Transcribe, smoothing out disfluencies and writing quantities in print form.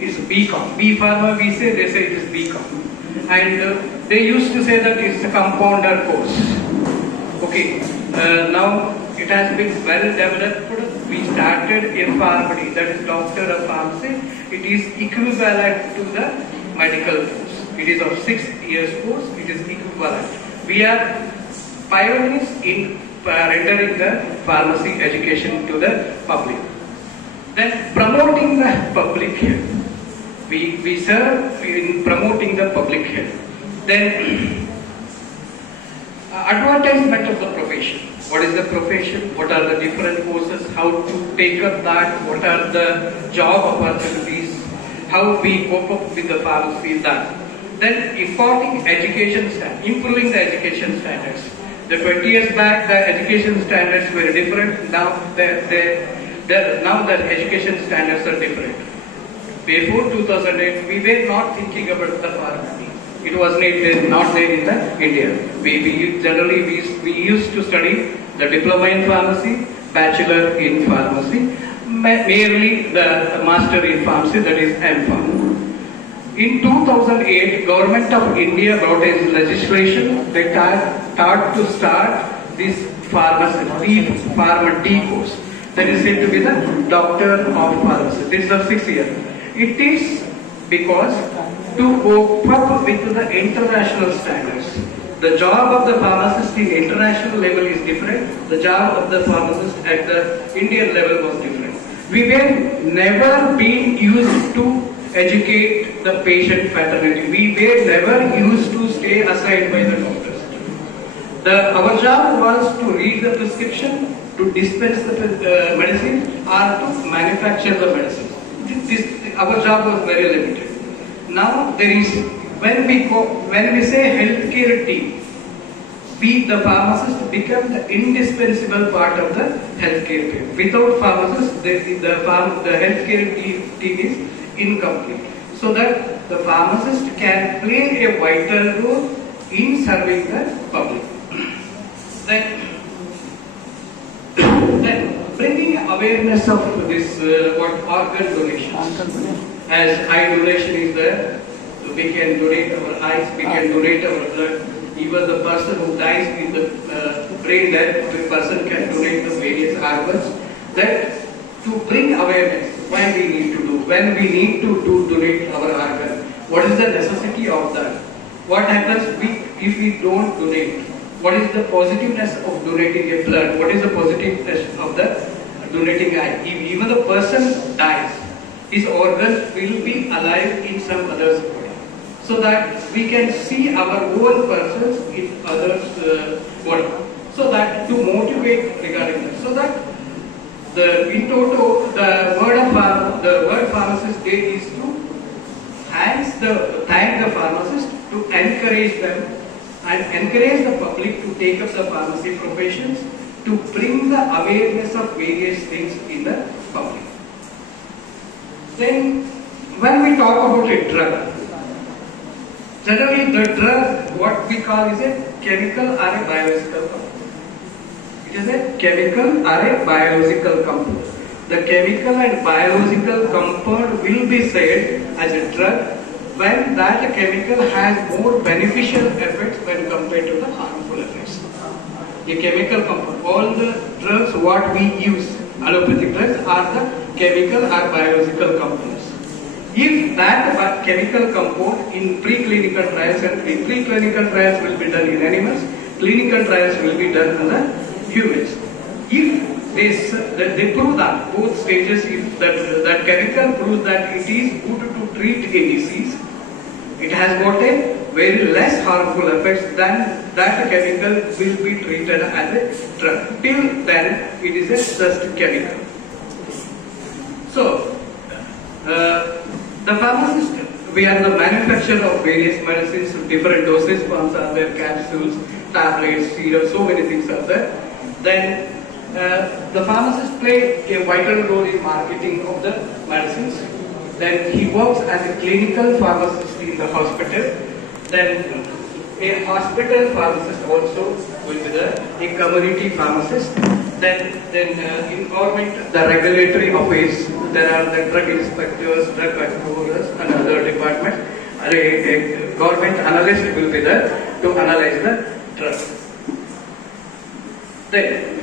is B.Com. B Pharma, we say, they say it is B.Com. And they used to say that it's a compounder course. Okay, now it has been well developed. We started MPharmD, that is Doctor of Pharmacy. It is equivalent to the medical course. It is of 6 years course, it is equivalent. We are pioneers in rendering the pharmacy education to the public. Then promoting the public health. We serve in promoting the public health. Then advertisement of the profession. What is the profession? What are the different courses? How to take up that? What are the job opportunities? How we cope up with the pharmacy that? Then imparting education standards, improving the education standards. The 20 years back, the education standards were different. Now the education standards are different. Before 2008, we were not thinking about the pharmacy. It was not there in the India. We generally used to study the diploma in pharmacy, bachelor in pharmacy, merely the master in pharmacy, that is MPharm. In 2008, Government of India brought in legislation. They start this pharmacy, D course. That is said to be the Doctor of Pharmacy. This is of 6 years. It is because to cope up with the international standards. The job of the pharmacist in international level is different. The job of the pharmacist at the Indian level was different. We were never being used to educate the patient fraternity. We were never used to stay aside by the doctors. Our job was to read the prescription, to dispense the medicine, or to manufacture the medicine. Our job was very limited. Now there is, when we say healthcare team, the pharmacist become the indispensable part of the healthcare care. Without pharmacist, the healthcare team is incomplete. So that the pharmacist can play a vital role in serving the public. Then bringing awareness of this organ donation. As eye donation is there, we can donate our eyes, we can donate our blood. Even the person who dies with the brain death, the person can donate the various organs. That to bring awareness, why we need to do, when we need to donate our organ, what is the necessity of that? What happens if we don't donate? What is the positiveness of donating a blood? What is the positiveness of the donating eye? If even the person dies, his organs will be alive in some other's body, so that we can see our own persons in others' body, so that to motivate regarding that, so that in total the word pharmacist day is to thank the pharmacist, to encourage them and encourage the public to take up the pharmacy professions, to bring the awareness of various things in the public. Then, when we talk about a drug, generally the drug, what we call is a chemical or a biological compound. It is a chemical or a biological compound. The chemical and biological compound will be said as a drug when that chemical has more beneficial effects when compared to the harmful effects. A chemical compound, all the drugs what we use, allopathic drugs, are the chemical or biological compounds. If that chemical compound in preclinical trials, and preclinical trials will be done in animals, clinical trials will be done in the humans. If they prove that, both stages, if that chemical proves that it is good to treat a disease, it has got a very less harmful effects, then that chemical will be treated as a drug. Till then, it is a just chemical. So, the pharmacist, we are the manufacturer of various medicines, different dosage forms are there, capsules, tablets, syrup, so many things are there. Then, the pharmacist play a vital role in marketing of the medicines. Then he works as a clinical pharmacist in the hospital. Then a hospital pharmacist also will be a community pharmacist. Then in government, the regulatory office, there are the drug inspectors, drug controllers, a government analyst will be there to analyze the trust. Then